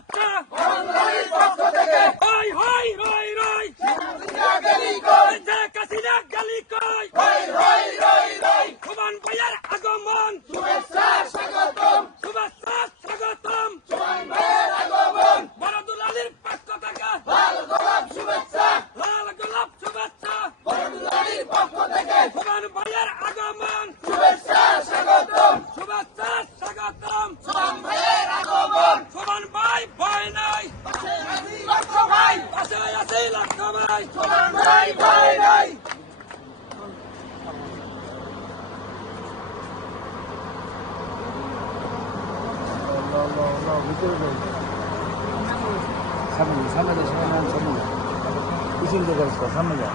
বাচ্চা। বাঙালির পক্ষ থেকে হাই হাই, রই রই। গালি কই যে কাসিনা গালি কই হাই হাই রই রই খুবান ভাইয়ের আগমন। শুভেচ্ছা, স্বাগতম। শুভেচ্ছা স্বাগতম খুবান ভাইয়ের আগমন বড়দুল আলীর পক্ষ থেকে। লাল গোলাপ শুভেচ্ছা। লাল গোলাপ শুভেচ্ছা বড়দুল আলীর পক্ষ থেকে খুবান ভাইয়ের আগমন। শুভেচ্ছা সামনে সামনে যাও, সামনে সামনে। পিছন দিকে সামনে যাও।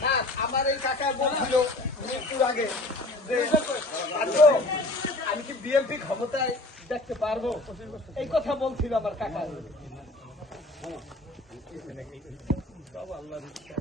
হ্যাঁ, আমার এই কাকা বলছিল মৃত্যুর আগে আমি কি বিএনপি ক্ষমতায় দেখতে পারব? এই কথা বলছিল আমার কাকা। সব আল্লাহর ইচ্ছা।